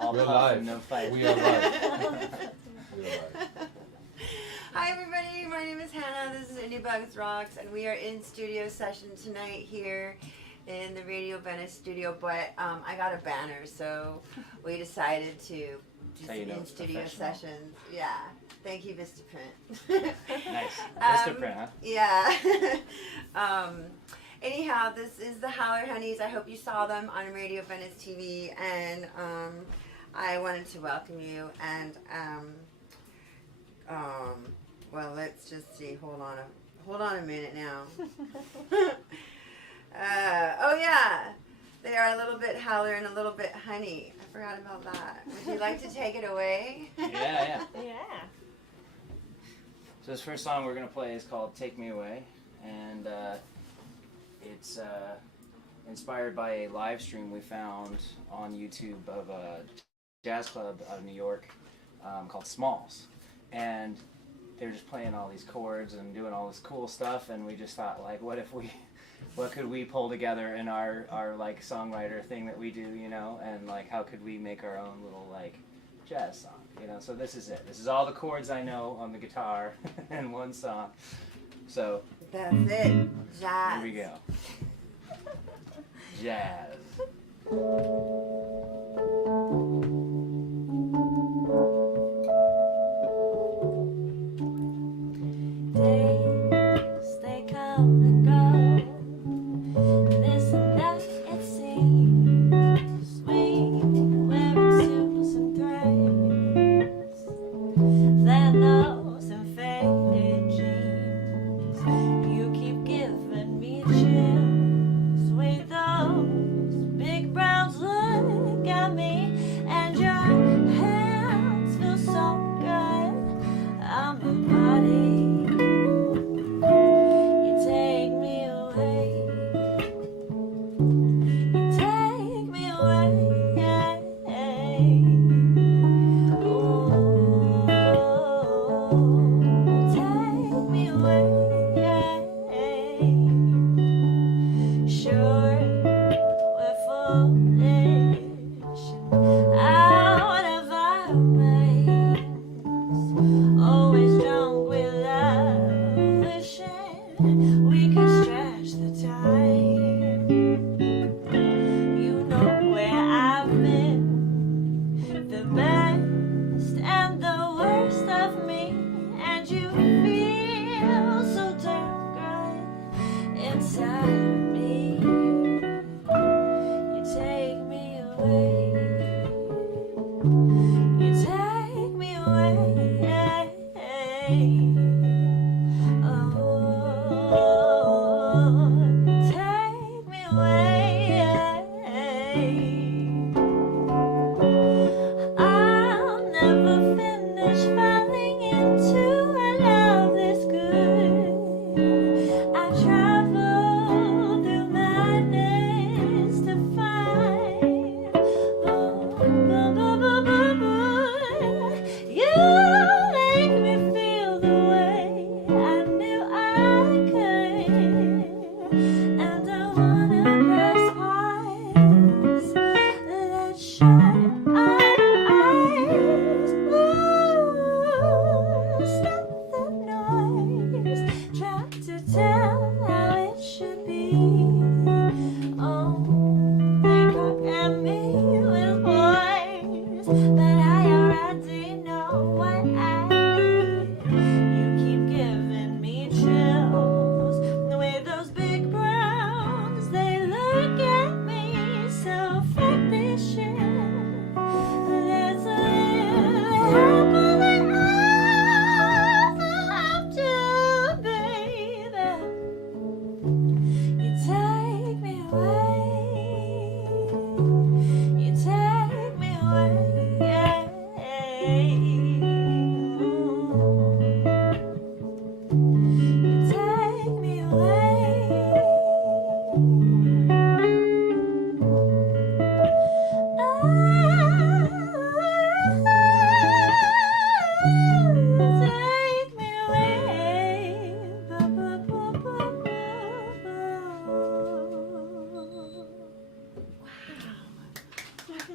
All We're puff live. and no fight. We are live. We are live. Hi everybody, my name is Hannah, this is Indie Bugs Rocks, and we are in studio session tonight here in the Radio Venice studio, but I got a banner, so we decided to do some in-studio sessions. Yeah, thank you Vistaprint. Nice. Vistaprint, huh? Yeah. Anyhow, this is the Howler Honeys. I hope you saw them on Radio Venice TV, and I wanted to welcome you, and well, let's just see. Hold on a minute now. Oh yeah, they are a little bit Howler and a little bit Honey. I forgot about that. Would you like to take it away? Yeah. Yeah. So this first song we're going to play is called Take Me Away, and it's inspired by a live stream we found on YouTube of a jazz club out of New York called Smalls. And they were just playing all these chords and doing all this cool stuff, and we just thought, like, what could we pull together in our like songwriter thing that we do, you know, and like how could we make our own little like jazz song, you know? So this is it. This is all the chords I know on the guitar in one song. So That's it. Jazz. here we go. Jazz. Days, they come and go. This and that, it seems. Sweet, wearing suits and threads. Then those and faded jeans. You keep giving me chills with those big brown legs.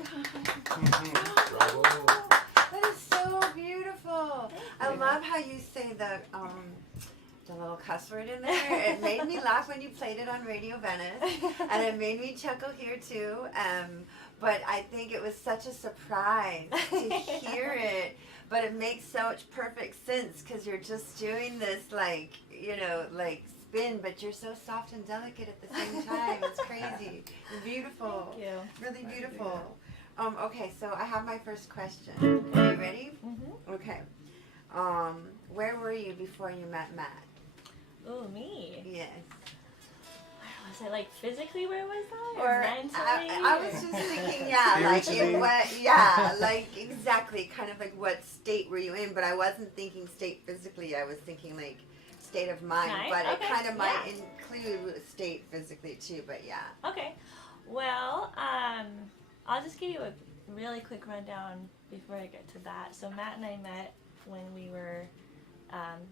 Bravo. That is so beautiful. I love how you say the little cuss word in there. It made me laugh when you played it on Radio Venice, and it made me chuckle here too. But I think it was such a surprise to hear it. But it makes so much perfect sense because you're just doing this like spin, but you're so soft and delicate at the same time. It's crazy. It's beautiful. Thank you. Really beautiful. Okay, so I have my first question. Are you ready? Mm-hmm. Okay. Where were you before you met Matt? Ooh, me. Yes. Was I like physically where was I? Or mentally? I was just thinking, like exactly, kind of like what state were you in? But I wasn't thinking state physically. I was thinking like state of mind. Nice. But it Okay. kind of might include state physically too. But yeah. Okay. Well, I'll just give you a really quick rundown before I get to that. So Matt and I met when we were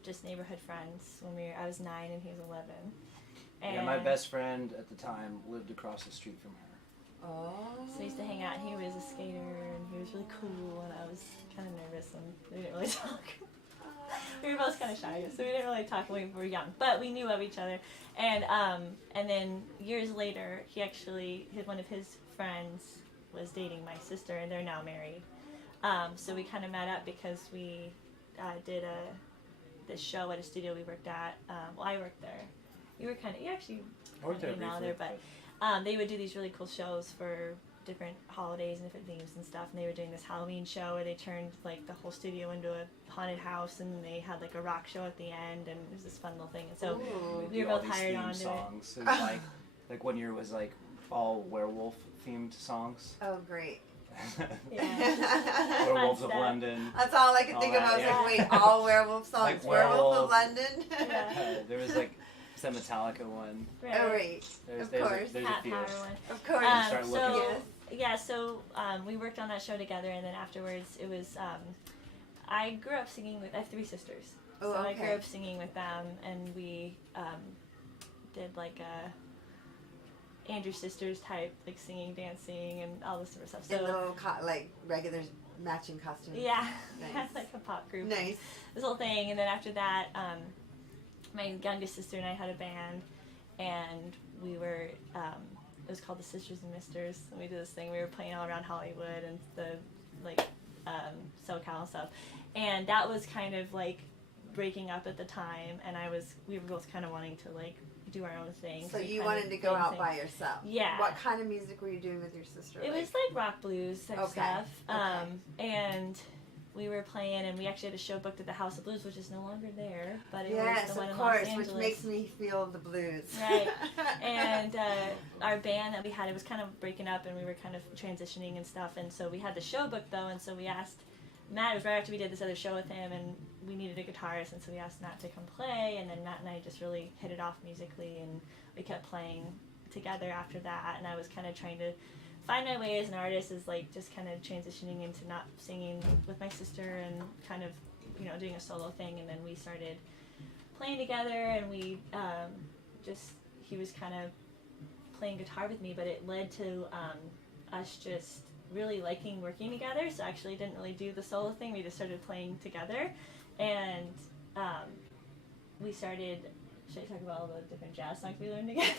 just neighborhood friends. I was 9 and he was 11. And Yeah, my best friend at the time lived across the street from her. Oh. So we used to hang out, and he was a skater, and he was really cool, and I was kind of nervous, and we didn't really talk. We were both kind of shy, so we didn't really talk when we were young, but we knew of each other. And then years later, one of his friends was dating my sister, and they're now married. So we kind of met up because we did this show at a studio we worked at. Well, I worked there. You actually Worked there now briefly, there, but they would do these really cool shows for different holidays and different themes and stuff. And they were doing this Halloween show where they turned like the whole studio into a haunted house, and they had like a rock show at the end, and it was this fun little thing. And so Ooh. we were both hired on to it. songs. And like 1 year was like all werewolf themed songs. Oh, great. Yeah. Werewolves Fun of stuff. London. That's all I could All think of. I that, was yeah. like, wait, all werewolf songs. Like Werewolf werewolf. of London. Yeah. There was like some Metallica one. Right. Oh, right. There's Of there's course. a Hat few. Power one. Of course. Start looking So Yes. yeah, so we worked on that show together, and then afterwards it was I grew up singing with. I have 3 sisters, Oh, so I okay. grew up singing with them, and we did like a Andrew Sisters type, like singing, dancing, and all this sort of stuff. In So little like regular matching costumes. yeah, Nice. like a pop group. Nice. This whole thing, and then after that, my youngest sister and I had a band, and we were. It was called the Sisters and Misters, and we did this thing. We were playing all around Hollywood and the SoCal and stuff, and that was kind of like breaking up at the time, and we were both kind of wanting to like do our own thing. So we you kind wanted of to go did out things. by yourself. Yeah. What kind of music were you doing with your sister? It was like rock blues type Okay, stuff, okay. and we were playing, and we actually had a show booked at the House of Blues, which is no longer there, but it yes, was the one of in Los course, Angeles. which makes me feel the blues. Right. And our band that we had, it was kind of breaking up, and we were kind of transitioning and stuff, and so we had the show booked though, and so we asked Matt. It was right after we did this other show with him, and we needed a guitarist, and so we asked Matt to come play, and then Matt and I just really hit it off musically, and we kept playing together after that, and I was kind of trying to find my way as an artist, is like just kind of transitioning into not singing with my sister and kind of, doing a solo thing, and then we started playing together, and we he was kind of playing guitar with me, but it led to us just really liking working together, so I actually didn't really do the solo thing, we just started playing together, and we started. Should I talk about all the different jazz songs we learned together?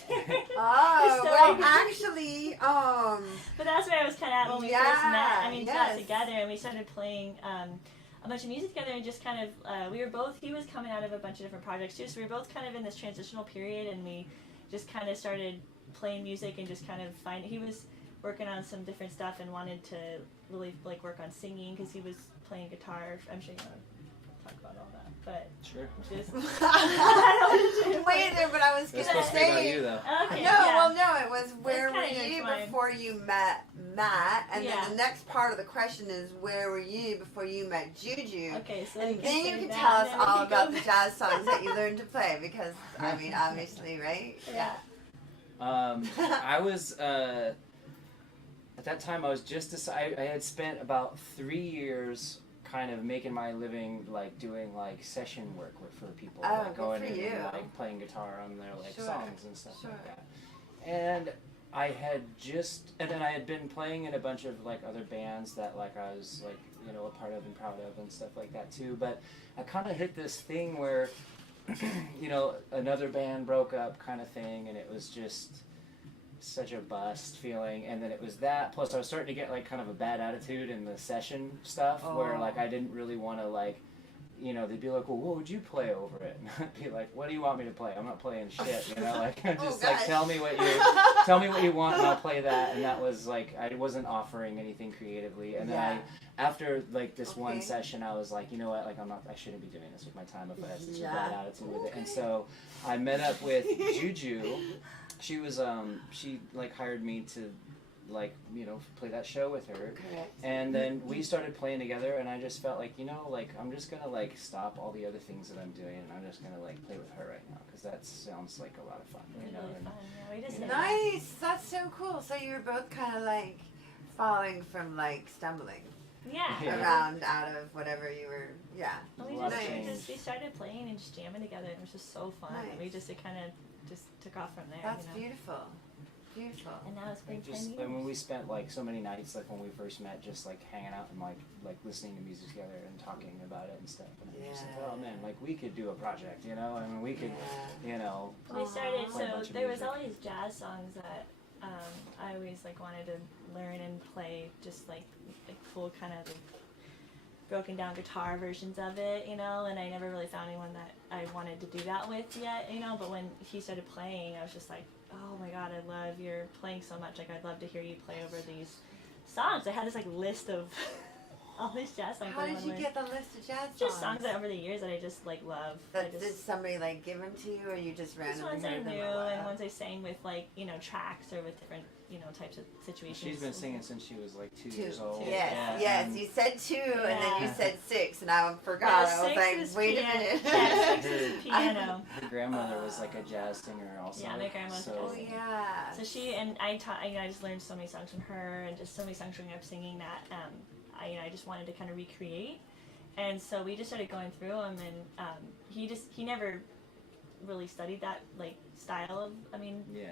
Oh, So well, I- actually, But that's where I was kind of at when we first met. I mean, yes. got together, and we started playing a bunch of music together, and just kind of, he was coming out of a bunch of different projects too, so we were both kind of in this transitional period, and we just kind of started playing music and just kind of he was working on some different stuff and wanted to really like work on singing because he was playing guitar. I'm sure you want to talk about all that, but Sure. just wait there, but I was That's gonna supposed to be about say. you though. Okay, No, yeah. well, no, it was where were kinda you intertwined. before you met Matt, and Yeah. then the next part of the question is where were you before you met Juju? Okay, so And we then you say can that, tell us and then we all can about go the back. jazz songs that you learned to play, because I mean, obviously, right? Yeah. I was at that time I was I had spent about 3 years kind of making my living like doing like session work for people, Oh, like good going for in you. and like playing guitar on their like Sure, songs and stuff sure. like that. And I had just, and then I had been playing in a bunch of like other bands that like I was like, you know, a part of and proud of and stuff like that too. But I kind of hit this thing where, you know, another band broke up kind of thing, and it was just such a bust feeling. And then it was that, plus I was starting to get like kind of a bad attitude in the session stuff where like I didn't really want to like, you know, they'd be like, well, what would you play over it? And I'd be like, what do you want me to play? I'm not playing shit, you know, like just like tell me what you want and I'll play that. And that was like, I wasn't offering anything creatively. And then after like this one session, I was like, you know what, like I shouldn't be doing this with my time if I had such a bad attitude with it. And so I met up with Juju. She was she like hired me to like, you know, play that show with her. And then we started playing together, and I just felt like, you know, like I'm just gonna like stop all the other things that I'm doing, and I'm just gonna like play with her right now, because that sounds like a lot of fun, you know. Really fun. Yeah, we just Nice, that's so cool. So you were both kind of like falling from like stumbling around out of whatever you were. Well, we started playing and just jamming together, and it was just so fun. And we just, it kind of just took off from there. That's you know? beautiful. Beautiful. And now it's been 10 years. I mean, we spent like so many nights, like when we first met, just like hanging out and like listening to music together and talking about it and stuff. And I was just like, oh man, like we could do a project, you know? I mean, we could, you know. We started, play a bunch so of there was music. all these jazz songs that I always like wanted to learn and play, just like cool kind of like, broken down guitar versions of it, you know, and I never really found anyone that I wanted to do that with yet, you know, but when he started playing, I was just like, oh my god, I love your playing so much, like I'd love to hear you play over these songs. I had this like list of all these jazz songs. How did you get the list of jazz songs? Just songs that over the years that I just like love. Did somebody like give them to you, or you just randomly ones I heard them? knew, and ones I sang with like, you know, tracks or with different, you know, types of situations. She's been singing since she was like 2 years old. Yes, you said 2, and then you said 6, and I forgot. I was like, wait a minute. Yeah, 6 is piano. Her grandmother was like a jazz singer also. Yeah, my grandma was Oh yeah. So she and I taught. You know, I just learned so many songs from her, and just so many songs growing up singing that. I just wanted to kind of recreate, and so we just started going through them, and he never really studied that like style of,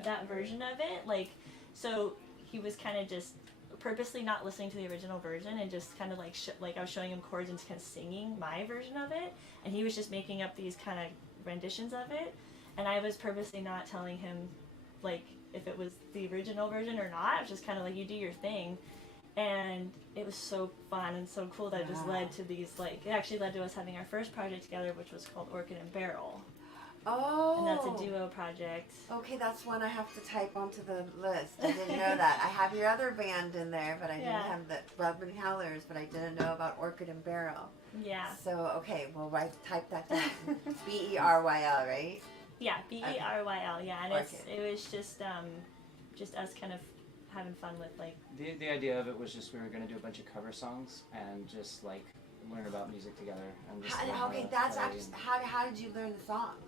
that version of it, like, so he was kind of just purposely not listening to the original version and just kind of like like I was showing him chords and just kind of singing my version of it, and he was just making up these kind of renditions of it, and I was purposely not telling him like if it was the original version or not. I was just kind of like, you do your thing. And it was so fun and so cool that it just led to these, like, it actually led to us having our first project together, which was called Orchid and Barrel. Oh. And that's a duo project. Okay, that's one I have to type onto the list. I didn't know that. I have your other band in there, but I didn't have the Bub and Howlers, but I didn't know about Orchid and Barrel. Yeah. So, okay, well, type that down. B-E-R-Y-L, right? Yeah, B-E-R-Y-L, yeah. And it was just us kind of having fun with, like... The idea of it was just we were going to do a bunch of cover songs and just, like, learn about music together. And just how did you learn the songs?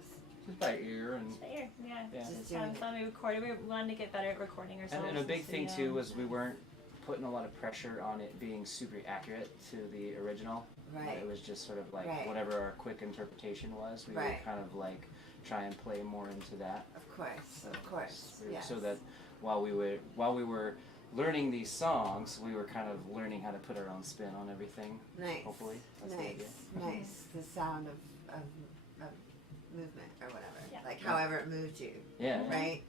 Just by ear. And just by ear, yeah. Just having fun. We recorded. We wanted to get better at recording ourselves. And a big thing, too, was we weren't putting a lot of pressure on it being super accurate to the original. Right. It was just sort of like whatever our quick interpretation was. We would kind of, like, try and play more into that. Of course, yes. So that while we were learning these songs, we were kind of learning how to put our own spin on everything. Nice. Hopefully. That's the idea. Nice. The sound of movement or whatever. Yeah. Like however it moved you. Yeah. Right?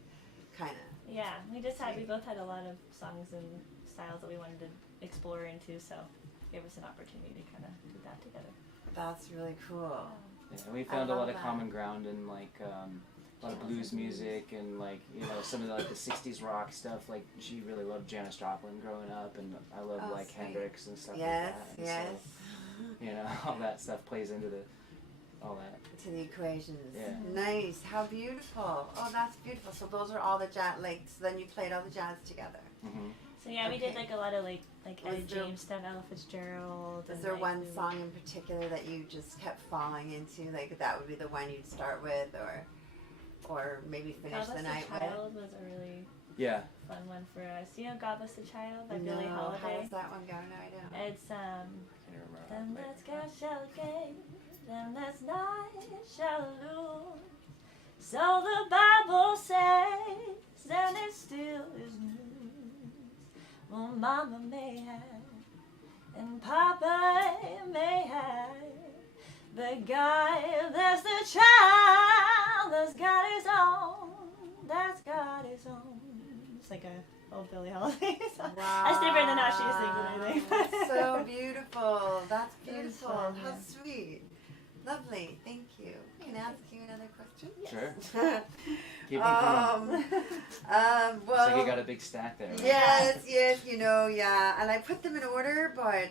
Kind of. Yeah. We both had a lot of songs and styles that we wanted to explore into, so it gave us an opportunity to kind of do that together. That's really cool. Yeah, we found a lot of common ground in, like, a lot of blues music and, like, you know, some of the, like, the 60s rock stuff. Like, she really loved Janis Joplin growing up, and I love like Hendrix and stuff like that. Yes. So, you know, all that stuff plays into all that. To the equations. Yeah. Nice. How beautiful. Oh, that's beautiful. So those are all the jazz, like, so then you played all the jazz together. Mm-hmm. So yeah, we did like a lot of like Eddie James stuff, Ella Fitzgerald. Is there one song in particular that you just kept falling into? Like that would be the one you'd start with, or maybe finish the night with? God Bless the Child was a really fun one for us. You know God Bless the Child by Billie Holiday? How does that one go? No, I don't. It's them that sky shall gain, them that's night shall lose. So the Bible says, and it still is news. Well, Mama may have, and Papa may have, but God, that's the child that's got his own. That's got his own. It's like a old Billie Holiday song. Wow. I stay better than now she's singing, I think. So beautiful. That's beautiful. fun, How yeah. sweet. Lovely. Thank you. Can I ask you another question? Sure. Keep them coming. Well, Looks like you got a big stack there. Right? yes, yeah. And I put them in order, but,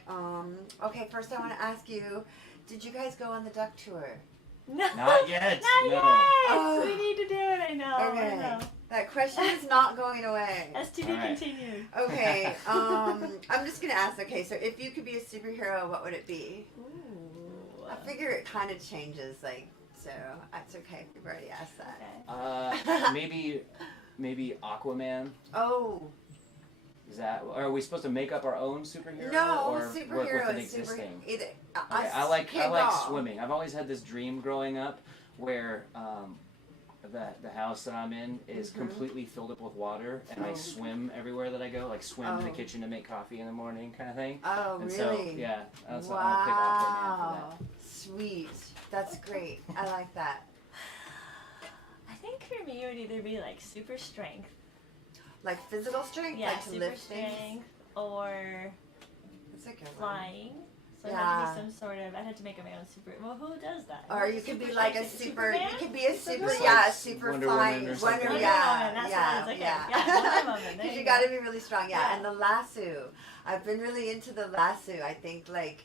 okay, first I want to ask you, did you guys go on the duck tour? No. Not yet. Not No. yet. Oh. We need to do it. I know. I Okay. know. That question is not going away. As to be All right. continued. Okay, I'm just gonna ask, okay, so if you could be a superhero, what would it be? Ooh. I figure it kind of changes, like, so that's okay if you've already asked that. Okay. Maybe Aquaman. Oh, Is that? Or are we supposed to make up our own superhero? no, or superhero work with an is super, existing? either, Okay, I like kick-off. swimming. I've always had this dream growing up where the house that I'm in is Mhm. completely filled up with water, and I Oh. swim everywhere that I go, like swim in the Oh. kitchen to make coffee in the morning, kind of thing. Oh, And really? so yeah, I'll pick Aquaman for Wow, sweet, that's great, I like that. I think for me it would either be like super strength. Like physical strength, Yeah, like to super lift things? strength. Or That's a good one. flying. So it Yeah. had to be some sort of, I'd have to make up my own super, well, who does that? Or Who's you could be super like a strength? super, Superman? you could be a super, Just yeah, like a super Wonder flying, Woman or something. Wonder, Wonder yeah, Woman, that's yeah, what it's like. yeah. Yeah, Wonder Woman, there Because you you gotta go. be really strong, yeah. Yeah. And the lasso, I've been really into the lasso. I think like,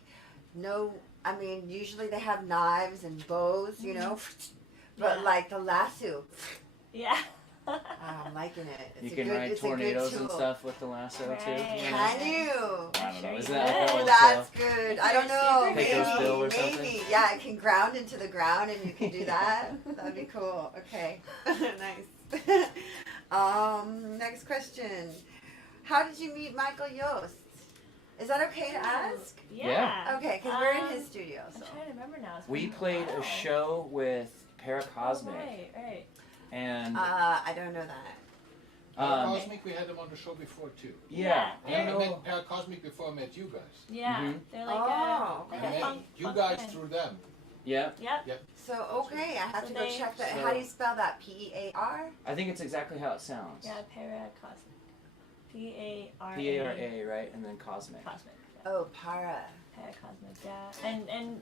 no, I mean usually they have knives and bows, you know, but Yeah. like the lasso, Yeah. oh, I'm liking it. It's You a can good, ride it's a good tornadoes and tool. stuff with the lasso too. Right. You know? Can you? I don't know. Sure Isn't you that like a could. whole That's show? good. If I don't you're a know. superhero. Take those bill or Maybe. something? Yeah, it can ground into the ground and you can do that. That'd be cool. Okay. Nice. Next question. How did you meet Michael Yost? Is that okay to ask? Yeah. Okay, because we're in his studio. I'm So. trying to remember now. It's We been played while. a show with Paracosmic, Right. and I don't know that. Paracosmic, we had them on the show before too. yeah, Yeah. I I know. met Paracosmic before I met you guys. Yeah. Mhm. They're like Oh, like I a met funk, you funk guys band. through them. Yeah, Yep. So, okay, I have So to go they- check that. So- How do you spell that? P-E-A-R? I think it's exactly how it sounds. Yeah, Paracosmic. P-A-R-A. P-A-R-A, right, and then Cosmic. Cosmic. Yeah. Oh, para. Paracosmic, yeah. And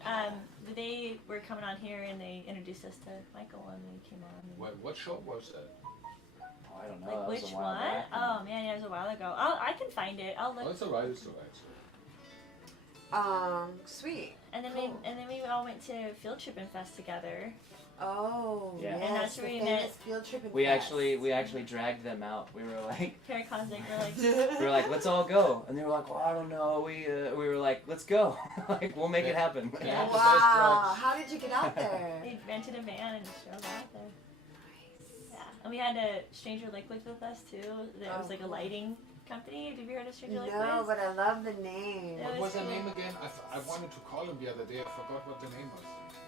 they were coming on here and they introduced us to Michael and we came on. And, What show was that? Oh, I don't know. like that was which a while one? back. Oh man, yeah, it was a while ago. I can find it. I'll Oh, look. it's alright, it's alright. Sweet. And then Cool. we all went to Field Trip and Fest together. Oh, Yeah. yes, And that's the where we famous met- field trip and We fest. actually dragged them out. We were like, Paracosmic, we're like, let's all go, and they were like, well, I don't know. We were like, let's go. Like, we'll make it happen. Yeah. Wow, The best drugs. how did you get out there? they rented a van and just drove out there. Yeah, and we had a Stranger Liquids with us too. That Oh, was like a cool. lighting company. Have you heard of Stranger No, Liquids? but I love the name. Yeah. What was the cool. name again? I wanted to call him the other day. I forgot what the name was.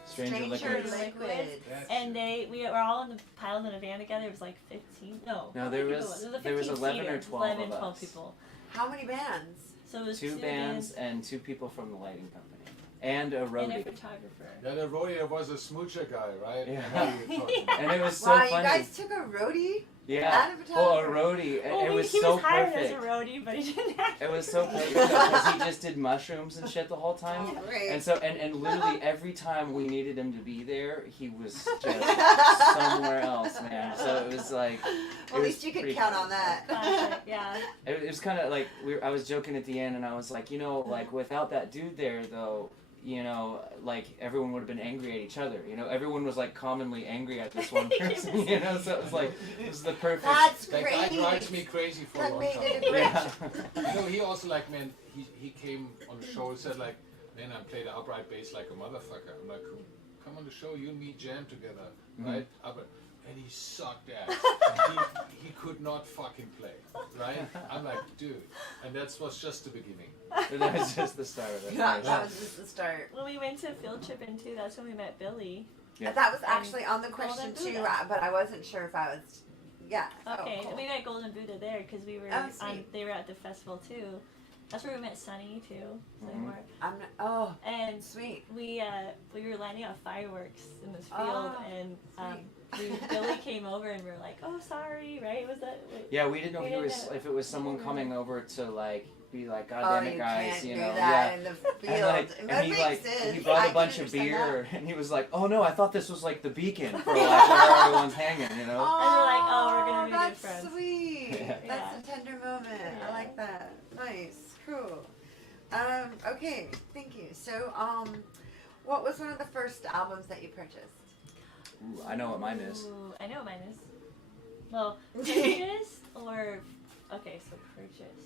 Stranger Liquids. Liquid. That's And it. we were all in the piled in a van together. It was like 15. No, No, how there many was- people? It was a there was 15 11 or seater, 12 11, of 12 us. people. How many bands? So it was Two bands and two people from the lighting company, and a and a roadie. photographer. Yeah, the rodeo was a smoocher guy, right? Yeah. I know who you're talking about. And it was so Wow, funny. you guys took a roadie Yeah. and a Well, a photographer. roadie. Well, It was he so was hired perfect. as a roadie, but he didn't have It was so perfect because he just did mushrooms and shit the whole time. Oh, great. And so, and literally every time we needed him to be there, he was just somewhere else, man. So it was like, Well, it at was least you could pretty count fun. on that. Classic, yeah. It was kind of like I was joking at the end, and I was like, like without that dude there, though, like everyone would have been angry at each other. Everyone was like commonly angry at this one person. So it was like it was the perfect. That's That great. guy drives me crazy for a That long made time. it a great. Yeah. He also like, man, he came on the show and said like, man, I played the upright bass like a motherfucker. I'm like, come on the show, you and me jam together, right? And he sucked ass. he could not fucking play, right? I'm like, dude, and that was just the beginning. That was just the start of it. Yeah, that was just the start. When we went to Field Trip in too, that's when we met Billy. Yeah. That was actually on the question Golden too, Buddha. but I wasn't sure if I was. Yeah. Okay, Oh, cool. we met Golden Buddha there because we were Oh, sweet. they were at the festival too. That's where we met Sunny too. So Mhm. I'm not, oh, and sweet. we were lighting off fireworks in this field, Oh, and Billy came over and we were like, "Oh, sorry," right? Was that? Yeah, we didn't know We if it didn't was know. if it was someone coming over to like be like, God Oh, damn it, you guys, can't you do know, that yeah. in the And, field. like, That and he makes like sense. he brought I a can bunch of understand beer, that. and he was like, "Oh no, I thought this was like the beacon for like where everyone's hanging," you know. And we're like, "Oh, we're gonna be good that's friends." sweet. Yeah. That's a tender moment. I Yeah. like that. Nice. Cool. Okay. Thank you. So, what was one of the first albums that you purchased? Ooh, I know what mine is. Ooh, I know what mine is. Well, purchased or okay, so purchased.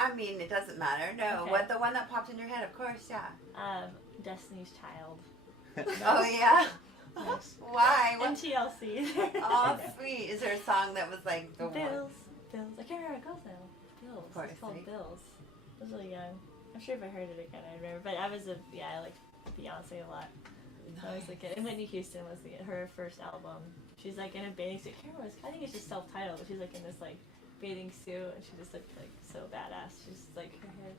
I mean, it doesn't matter. No, Okay. what the one that popped in your head? Of course, yeah. Destiny's Child. Oh yeah. Nice. Why? And What? TLC. Oh, sweet. Is there a song that was like the one? Bills. I can't remember what it goes now. Bills. Of course, It's called right? Bills. I was really young. I'm sure if I heard it again, I'd remember. But I like Beyonce a lot. I was like, and Whitney Houston was her first album. She's like in a bathing suit. I think it's just self-titled, but she's like in this like bathing suit, and she just looked like so badass. She's like her hair.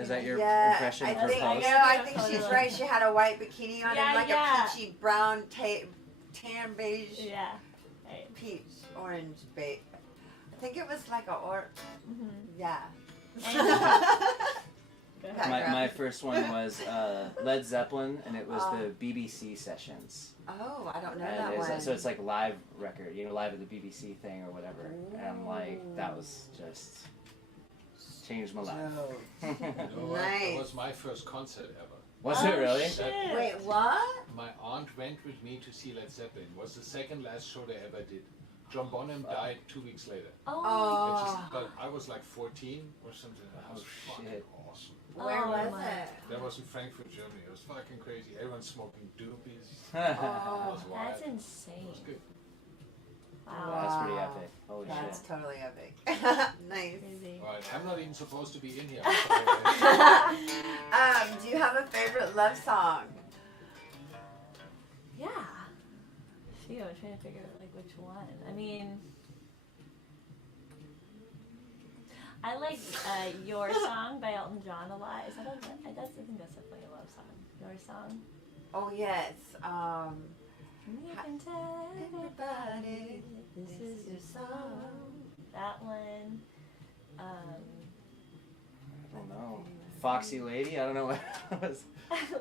Is that your Yeah, impression I of her think post? I think she's right. She had a white bikini on Yeah, and like yeah. a peachy brown, tan beige, Yeah. Right. peach, orange beige. I think it was like Mm-hmm. yeah. Go ahead. My first one was Led Zeppelin, and it was Oh. the BBC sessions. Oh, I don't know And that it was, one. so it's like live record, live at the BBC thing or whatever. And I'm like, that was just changed my life. Joe. You know what? Nice. That was my first concert ever. Was Oh, it really? shit. Wait, what? My aunt went with me to see Led Zeppelin. It was the second last show they ever did. John Bonham died 2 weeks later. Oh. Oh, But I was like 14 or something. That was Oh, fucking shit. awesome. where Oh, was my. it? That was in Frankfurt, Germany. It was fucking crazy. Everyone smoking doobies. Oh, It was wild. That's It insane. was good. Wow. That's pretty Wow. epic. Holy That's shit. totally epic. Nice. Crazy. Alright, I'm not even supposed to be in here. I'm sorry. Do you have a favorite love song? Yeah. Phew, I'm trying to figure out like which one. I mean, I like Your Song by Elton John a lot. Is that a, I think that's definitely a love song. Your Song. Oh yes. You can tell everybody this is your song. That one. I don't know. Foxy Lady? I don't know what it was.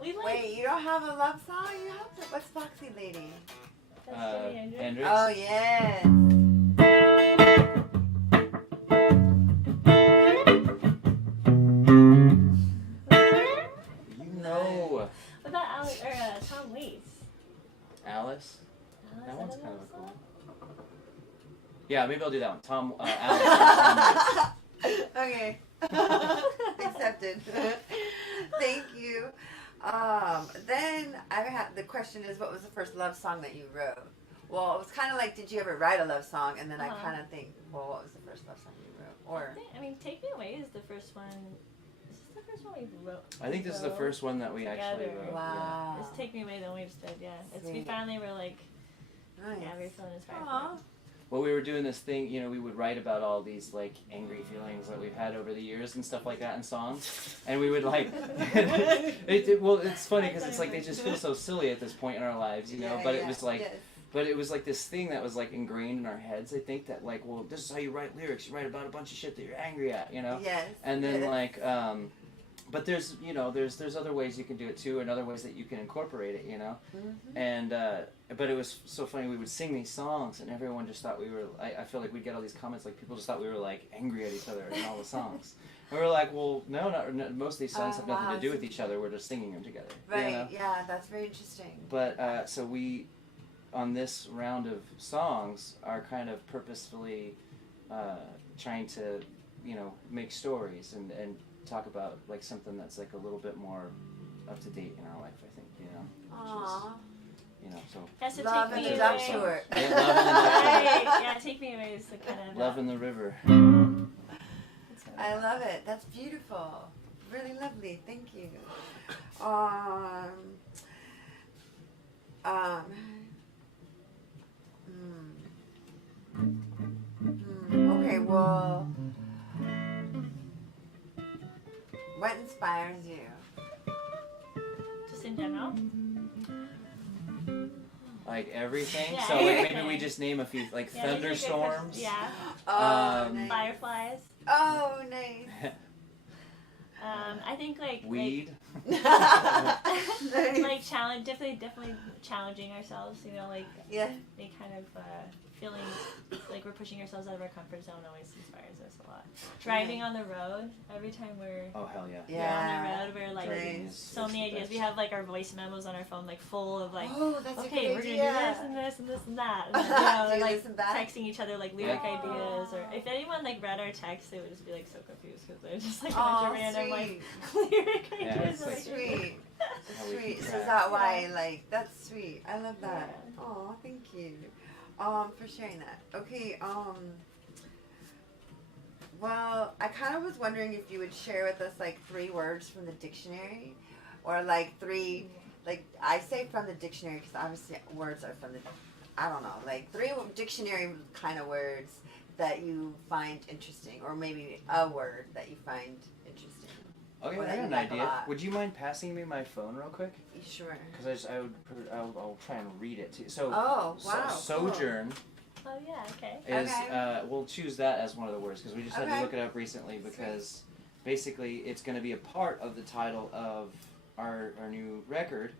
We like Wait, you don't have a love song? You have to. What's Foxy Lady? that's Jimi Hendrix. Hendrix? Oh yes. You know. What about Tom Waits? Alice? Alice, That one's I don't kind know of that cool. song. Yeah, maybe I'll do that one. Alice. Okay. Accepted. Thank you. Then the question is, what was the first love song that you wrote? Well, it was kind of like, did you ever write a love song? And then I kind of think, well, what was the first love song you wrote? Or I mean, Take Me Away is the first one. Is this the first one we wrote? I think this is the first one that we actually Together. wrote. wow. It's Take Me Away that we just did, yeah. We Sweet. finally were like, Nice. yeah, we were feeling inspired. Aw. Well, we were doing this thing, we would write about all these, like, angry feelings that we've had over the years and stuff like that in songs. And we would, like, well, it's funny because it's like they just feel so silly at this point in our lives, Yeah, but yeah, it was like, yes. but it was like this thing that was, like, ingrained in our heads, I think, that, like, well, this is how you write lyrics. You write about a bunch of shit that you're angry at, Yes. And then, yes. like, but there's, there's other ways you can do it too, and other ways that you can incorporate it, Mhm. And, but it was so funny, we would sing these songs, and everyone just thought we were, I feel like we'd get all these comments, like, people just thought we were, like, angry at each other in all the songs. And we were like, well, no, most of these songs have nothing wow. to do with each other, we're just singing them together. Right. Yeah, that's very interesting. But, so we, on this round of songs, are kind of purposefully trying to, make stories and talk about, like, something that's, like, a little bit more up to date in our life, I think, Aww. So. Yeah, so Love Take and Me the Away. Duck Tour. Yeah, Love and the Duck Tour. Right, yeah, Take Me Away is the kind of... Love in the River. I love it. That's beautiful. Really lovely. Thank you. Okay, well, what inspires you? Just in general. Like everything. Yeah, So like, maybe everything. we just name a few, like Yeah, these are good thunderstorms. questions. Yeah. Oh, Um, nice. Fireflies. Oh, nice. I think like Weed. like challenge, definitely challenging ourselves. You know, like Yeah. they kind of feeling like we're pushing ourselves out of our comfort zone always inspires us a lot. Driving on the road, every time we're Oh hell yeah. we're on the road, we're like Driving so is many the ideas. best. We have like our voice memos on our phone, like full of like, Oh, that's okay, a we're good gonna idea. do this and this and this and that. And, you know, Do and, like this and that? texting each other like lyric Yeah. ideas, or if anyone like read our text, they would just be like so confused because they're just like a Oh, bunch of random like lyric Yeah, ideas. it's like- Sweet. How we Sweet. keep So track. is that why, like, that's sweet. I love that. Yeah. Oh, thank you. For sharing that. Okay, well, I kind of was wondering if you would share with us, like, 3 words from the dictionary, or, like, 3, like, I say from the dictionary, because obviously words are from the, I don't know, like, 3 dictionary kind of words that you find interesting, or maybe a word that you find interesting. Okay, Or I that got you an like a idea. lot. Would you mind passing me my phone real quick? You sure? Because I'll try and read it too. So, Oh, wow. sojourn Oh yeah, okay. is Okay. we'll choose that as one of the words because we just had to Okay. look it up recently because basically it's going to be a part of the title of our new record,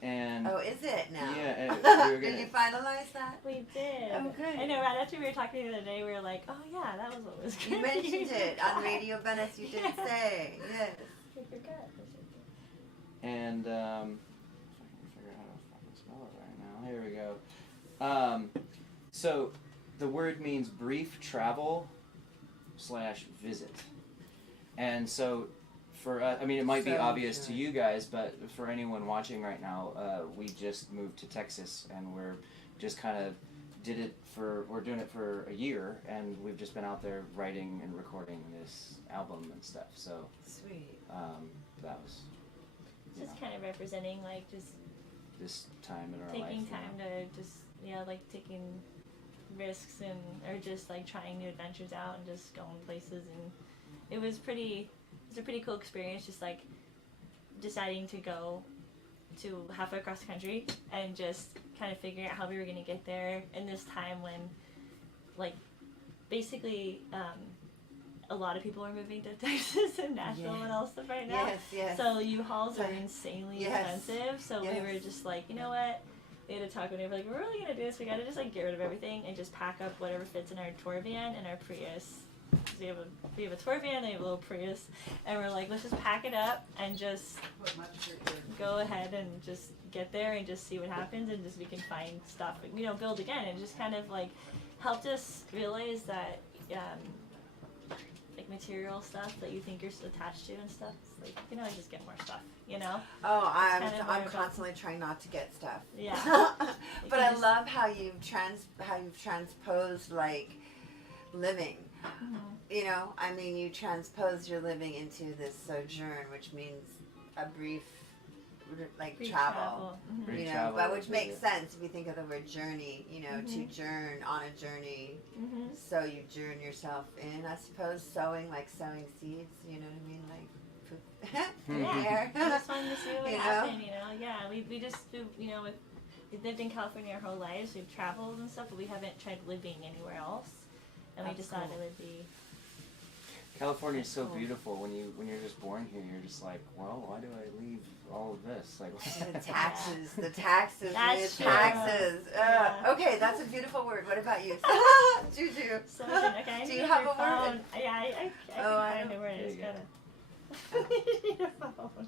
and Oh, is it now? Yeah, we were Did gonna- you finalize that? We did. Oh, good. I know. Right after we were talking the other day, we were like, "Oh yeah, that was what was good." You mentioned it on Radio Venice. You did say yes. We forgot. and if I can figure out how to fucking spell it right now. Here we go. So the word means brief travel / visit, and so for I mean it might be obvious to you guys, but for anyone watching right now, we just moved to Texas and we're just kind of we're doing it for a year, and we've just been out there writing and recording this album and stuff. So Sweet. that was Just kind of representing like just this time in our taking life. time to just like taking risks and or just like trying new adventures out and just going places, and it was a pretty cool experience, just like deciding to go to halfway across the country and just kind of figuring out how we were going to get there in this time when like basically a lot of people are moving to Texas and Nashville and all stuff right now. Yes, yes. So U-Hauls are insanely expensive. So we were just like, you know what? We had to talk when we were like, we're really gonna do this. We gotta just like get rid of everything and just pack up whatever fits in our tour van and our Prius. We have a tour van and we have a little Prius, and we're like, let's just pack it up and just go ahead and just get there and just see what happens, and just we can find stuff, you know, build again. And just kind of like helped us realize that like material stuff that you think you're attached to and stuff, it's like you can always just get more stuff, you know. Oh, kind of I'm more constantly trying not to get stuff. Yeah. But I love how you've transposed like living. Mm-hmm. You know, I mean, you transpose your living into this sojourn, which means a brief, like Brief travel. Mhm. Brief You know, travel, but which visit. makes sense if you think of the word journey. You know, to Mhm. journ on a journey. Mhm. So you journ yourself in, I suppose, sowing seeds. You know what I mean, like poop. Yeah. There. I just wanted to see what would You know? happen, you know. Yeah, we just, you know, we've lived in California our whole lives. We've traveled and stuff, but we haven't tried living anywhere else. And we That's just thought cool. it would be. California is so Cool. beautiful. When you're just born here, you're just like, well, why do I leave all of this? Like The taxes, the taxes, That's the true. taxes. Yeah. Okay, that's a beautiful word. What about you? Juju. So okay, I Do need you your have a word? phone. Yeah, I can Oh, I find know. a word. I There just you go. gotta. I need a phone.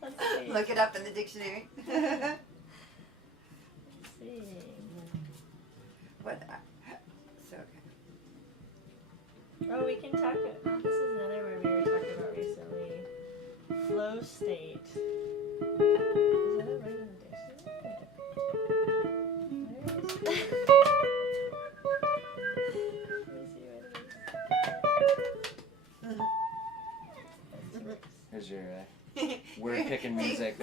Let's see. Look it up in the dictionary. Let's see. What? So okay. Oh, we can talk. Oh, this is another word we were talking about recently. Flow state. Is that a word in the dictionary? Where is it? Let me see what it is. here's your word picking music.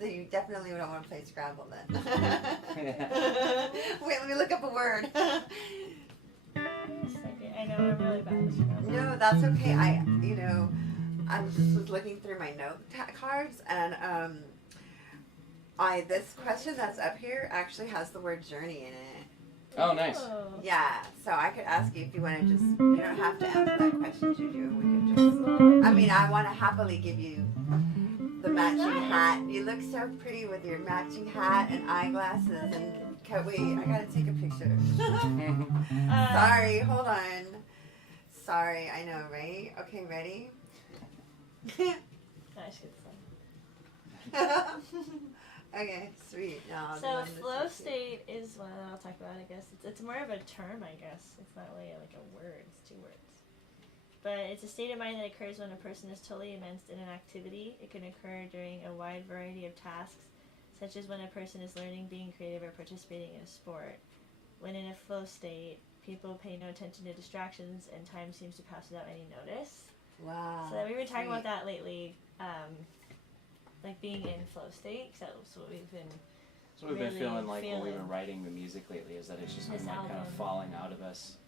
You definitely don't want to play Scrabble then. Wait, let me look up a word. I know I'm really bad at Scrabble. No, that's okay. I just was looking through my note cards, and this question that's up here actually has the word journey in it. Oh, nice. Yeah, so I could ask you if you want to just, you don't have to answer that question, Juju. We could just, I mean, I want to happily give you the matching hat. You look so pretty with your matching hat and eyeglasses and, wait, I gotta take a picture. Sorry, hold on. Sorry, I know, right? Okay, ready? Okay, sweet. No, so flow state is one that I'll talk about, I guess. It's more of a term, I guess. It's not really like a word. It's 2 words. But it's a state of mind that occurs when a person is totally immersed in an activity. It can occur during a wide variety of tasks, such as when a person is learning, being creative, or participating in a sport. When in a flow state, people pay no attention to distractions, and time seems to pass without any notice. Wow. So we've been talking about that lately. Like being in flow state, because that's what we've been. That's what we've been feeling like when we've been writing the music lately. Is that it's just been like kind of falling out of us,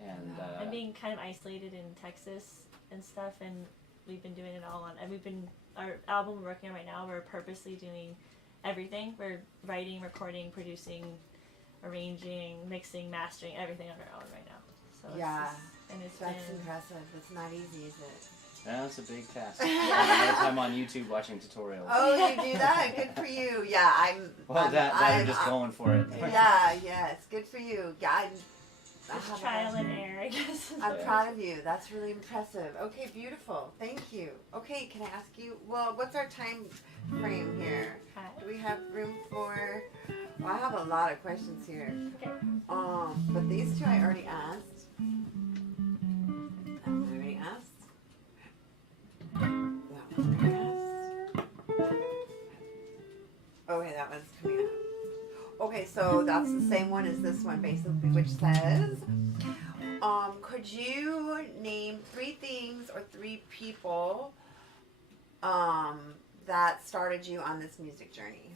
and being kind of isolated in Texas and stuff, and we've been doing it all on. And our album we're working on right now. We're purposely doing everything. We're writing, recording, producing, arranging, mixing, mastering, everything on our own right now. So yeah, it's that's impressive. It's not easy, is it? Yeah, it's a big task. A lot of time on YouTube watching tutorials. Oh, you do that? Good for you. Yeah, I'm just going for it. Yeah, yes, good for you. Yeah, it's trial and error, I guess. I'm proud of you. That's really impressive. Okay, beautiful. Thank you. Okay, can I ask you? Well, what's our time frame here? Do we have room for? Well, I have a lot of questions here. Okay. But these 2 I already asked. Okay, that one's coming up. Okay, so that's the same one as this one, basically, which says, could you name 3 things or 3 people that started you on this music journey?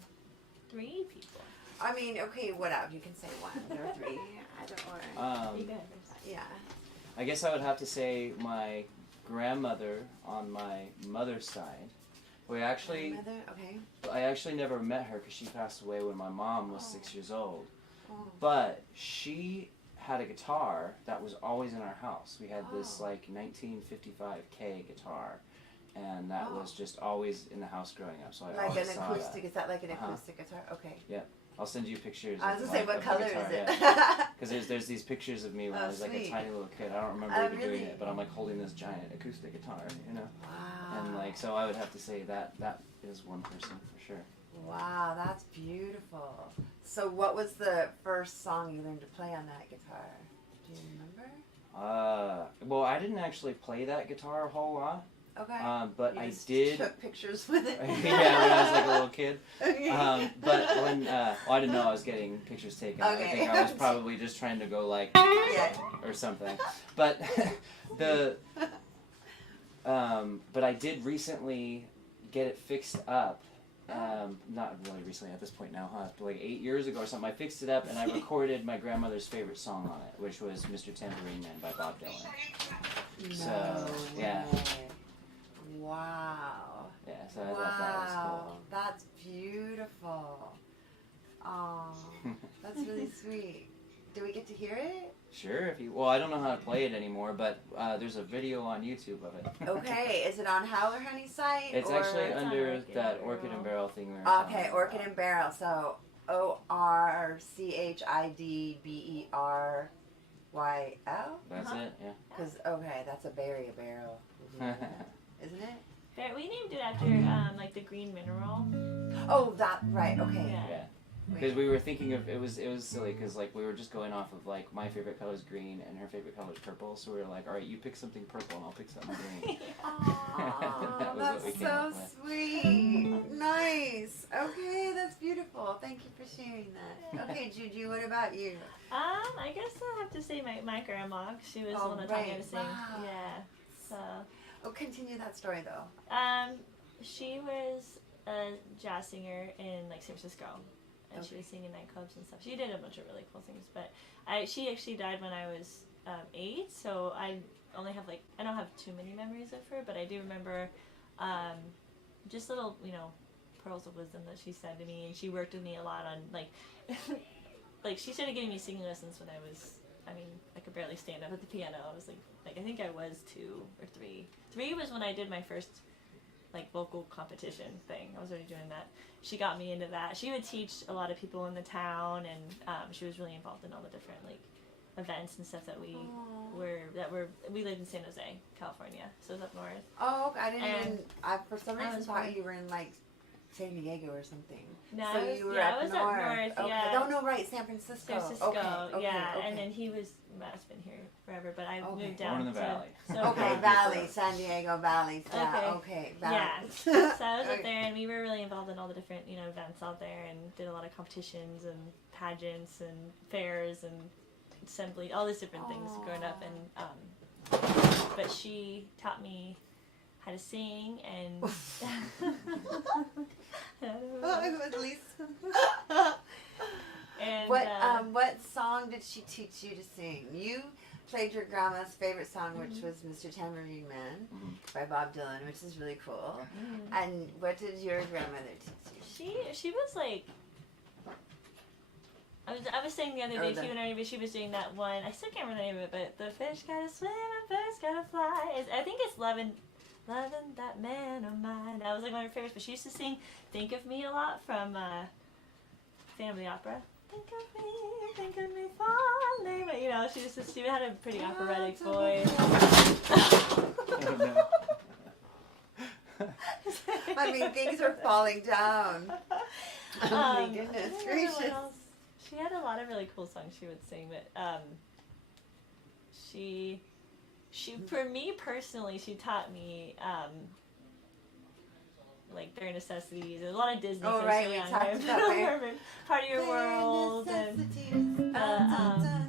3 people? I mean, okay, whatever. You can say 1 or 3. I don't know. Yeah. I guess I would have to say my grandmother on my mother's side. I actually never met her because she passed away when my mom was 6 years old. But she had a guitar that was always in our house. We had this like 1955 K guitar, and that was just always in the house growing up. So I like always an saw acoustic? that. Is that like an acoustic guitar? Okay. Yeah. I'll send you pictures. I was gonna say, what color is it? Because there's these pictures of me when I was like a tiny little kid. I don't remember even doing it, but I'm like holding this giant acoustic guitar, you know. Wow. And like, so I would have to say that is one person for sure. Wow, that's beautiful. So, what was the first song you learned to play on that guitar? Do you remember? Well, I didn't actually play that guitar a whole lot. Okay. But you I just did. Took pictures with it. Yeah, when I was like a little kid. But when I didn't know I was getting pictures taken. Okay. I think I was probably just trying to go like or something. But but I did recently get it fixed up. Not really recently at this point now, but like 8 years ago or something. I fixed it up and I recorded my grandmother's favorite song on it, which was "Mr. Tambourine Man" by Bob Dylan. So yeah. Wow. Yeah, so I thought that was cool. That's beautiful. Oh, that's really sweet. Do we get to hear it? Sure, if you. Well, I don't know how to play it anymore, but there's a video on YouTube of it. Okay, is it on Howler Honey site? It's actually under that Orchid and Barrel thing we were talking about. Orchid and Barrel. So ORCHIDBERYL. That's it. Yeah. Because that's a berry, a barrel, isn't it? We named it after like the green mineral. Oh, that right. Okay. Yeah. Because we were thinking of it was silly because like we were just going off of like my favorite color is green and her favorite color is purple, so we were like, all right, you pick something purple and I'll pick something green. Aww, that's so sweet. Nice. Okay, that's beautiful. Thank you for sharing that. Okay, Juju, what about you? I guess I'll have to say my grandma. She was the one that taught me how to sing. Wow. Yeah. So. Oh, continue that story though. She was a jazz singer in like San Francisco, and she was singing in nightclubs and stuff. She did a bunch of really cool things, but she actually died when I was 8, so I only have I don't have too many memories of her, but I do remember just little, pearls of wisdom that she said to me, and she worked with me a lot on she started giving me singing lessons when I could barely stand up at the piano. I was I think I was 2 or 3. 3 was when I did my first vocal competition thing. I was already doing that. She got me into that. She would teach a lot of people in the town, and she was really involved in all the different events and stuff that we lived in San Jose, California, so it was up north. Oh, I didn't for some reason thought you were in San Diego or something. No, so I was, you were I up was north. up north. Okay. Yeah. Oh no, right, San Francisco. San Francisco. Okay. And then Matt's been here forever, but I moved down Born in the valley. So Okay, Valley, San Diego Valley. Okay, Valley. Yeah. So I was up there, and we were really involved in all the different events out there, and did a lot of competitions and pageants and fairs and assembly, all these different things growing up. And but she taught me how to sing and At least. and what song did she teach you to sing? You played your grandma's favorite song, which was Mr. Tambourine Man by Bob Dylan, which is really cool. And what did your grandmother teach you? She was I was saying the other day too, and she was doing that one. I still can't remember the name of it, but the fish gotta swim and birds gotta fly. I think it's loving that man of mine. That was one of my favorites. But she used to sing "Think of Me" a lot from Family Opera. Think of me fondly. But she had a pretty operatic voice. I mean, things are falling down. Oh my goodness gracious. She had a lot of really cool songs she would sing, but she for me personally, she taught me Bare Necessities. There's a lot of Disney. Oh right, we talked about Part of Your World and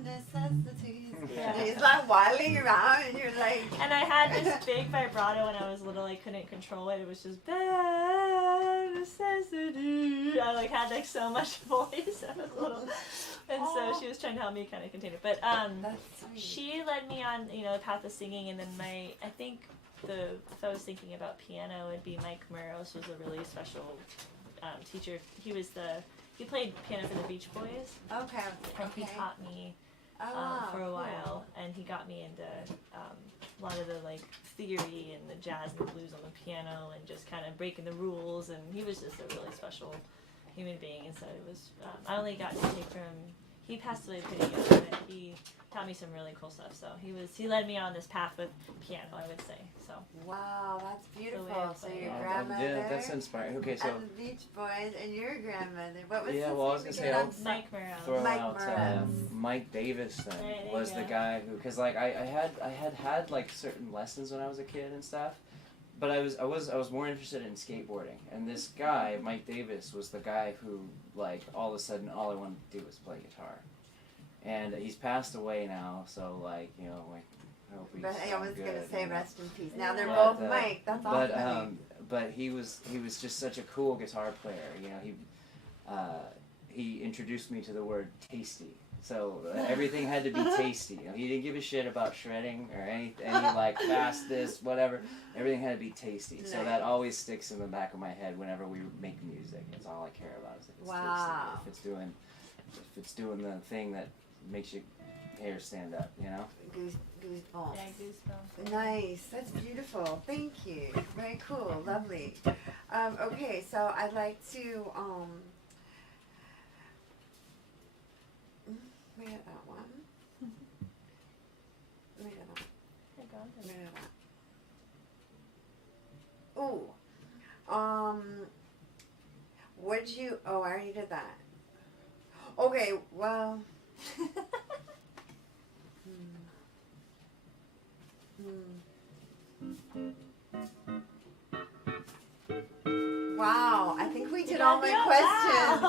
necessities. Yeah. And he's wilding around, and you're like. And I had this big vibrato when I was little. I couldn't control it. It was just bare necessity. I had so much voice. I was little, and so she was trying to help me kind of contain it. But she led me on the path of singing, and then I think if I was thinking about piano, it'd be Mike Murrows was a really special teacher. He played piano for the Beach Boys. Okay. And he taught me for a while, and he got me into a lot of the theory and the jazz and the blues on the piano, and just kind of breaking the rules. And he was just a really special human being. And so it was. I only got to take from. He passed away pretty young, but he taught me some really cool stuff. So he led me on this path with piano, I would say. So. Wow, that's beautiful. So your Yeah, grandmother. that's inspiring. Okay, so. And the Beach Boys and your grandmother. What was Yeah, his well, I was name gonna say, again? I'll Mike Murrows. throw Mike out Murrows. Mike Davis then There was you the go. guy who, because I had certain lessons when I was a kid and stuff, but I was more interested in skateboarding, and this guy Mike Davis was the guy who all of a sudden all I wanted to do was play guitar, and he's passed away now, so I hope he's I was good, gonna say rest in peace. Now they're But, both Mike. That's awesome. But he was just such a cool guitar player. He introduced me to the word tasty. So everything had to be tasty. He didn't give a shit about shredding or any fastness, whatever. Everything had to be tasty. So that always sticks in the back of my head whenever we make music. That's all I care about. Is if it's Wow. tasty. If it's doing the thing that makes your hair stand up, Goosebumps. Yeah, goosebumps. Nice. That's beautiful. Thank you. Very cool. Lovely. Okay, so I'd like to where that one? Where that? Ooh. Would you? Oh, I already did that. Okay. Well. Wow, I think we did all my questions.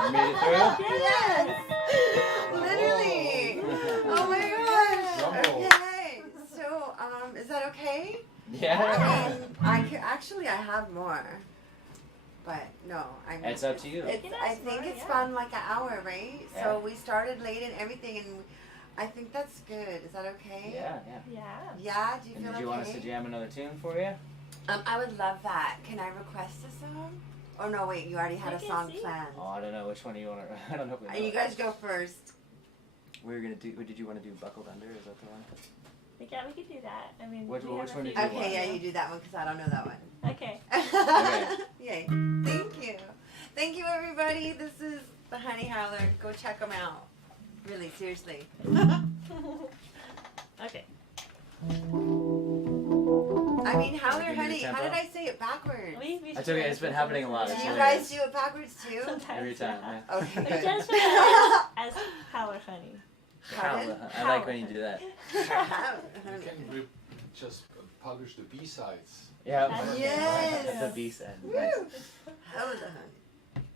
You made it through? Yes! Literally! Oh my gosh! Jumbo. Okay, so, is that okay? Yeah. And I have more. But no, I mean, It's up to you. It's, You can I ask think more, it's yeah. been like an hour, right? Yeah. So we started late and everything, and I think that's good. Is that okay? Yeah, yeah. Yeah. Yeah. Do you And feel did you okay? want us to jam another tune for you? I would love that. Can I request a song? Oh no, wait. You already had I a can song see. planned. Oh, I don't know which one do you want to. I don't know if we know. You it. guys go first. We were gonna do. Did you want to do Buckled Under? Is that the one? Yeah, we could do that. I mean, Which we one have a did few you Okay, want? yeah, you do that one because I don't know that one. Okay. Yay. Thank you. Thank you, everybody. This is the Honey Howler. Go check them out. Really, seriously. Okay. I mean, Howler Give me the Honey. How tempo. did I say it backwards? We That's okay, it's been happening a lot, Do it's you hilarious. guys do it backwards too? Sometimes. Every time. Yeah. Yeah. Okay. We good. just read as Howler Honey. Pardon? I like when you do that. You can just publish the B-sides. Yeah. Yes. The B side. Woo. Nice. Howler Honey.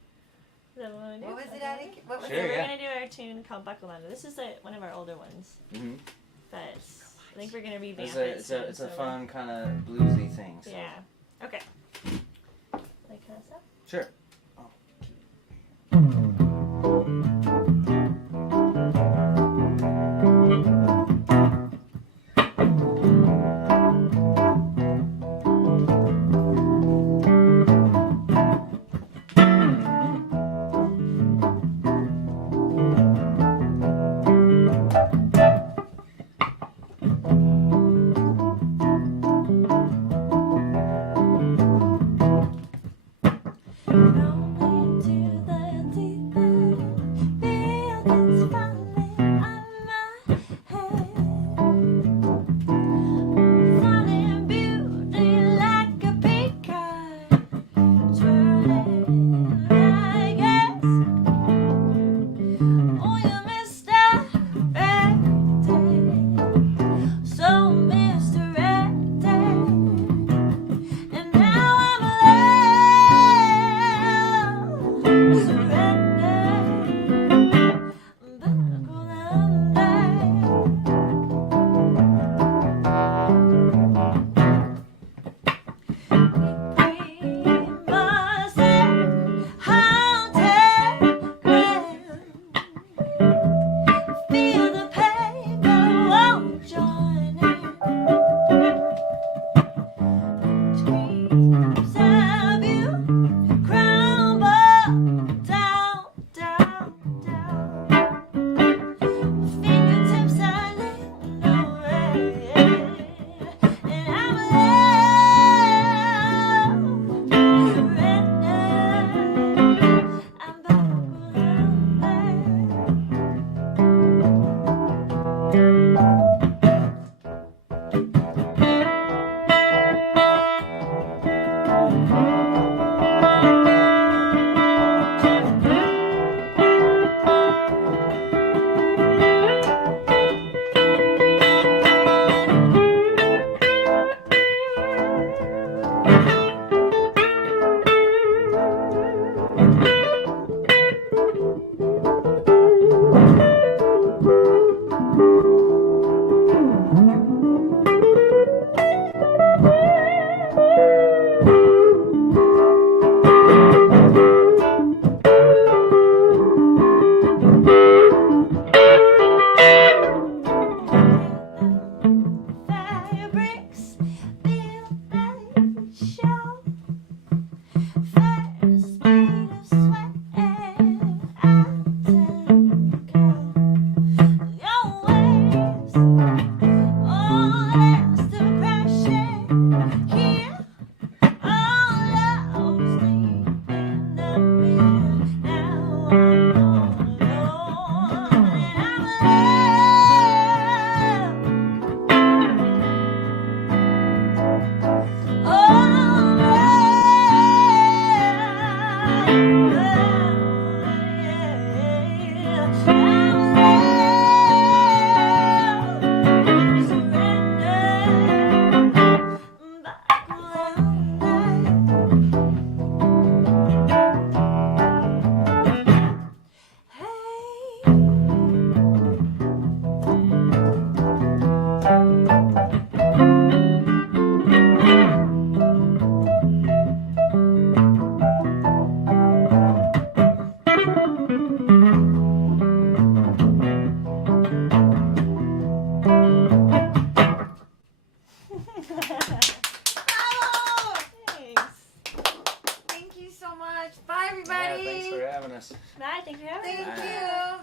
So what What was it, Attic? What was Sure, We're yeah. gonna do our tune called Buckle Under. This is one of our older ones, Mm-hmm. but I think we're gonna revamp It's it. a soon, it's a so- fun kind of bluesy thing. So. Yeah. Okay. Like kind of stuff. Sure. Buckle Bravo! Thanks. Thank you so much. Bye, Yeah, everybody. thanks for having us. Bye. Thanks for having me. Thank Bye. you.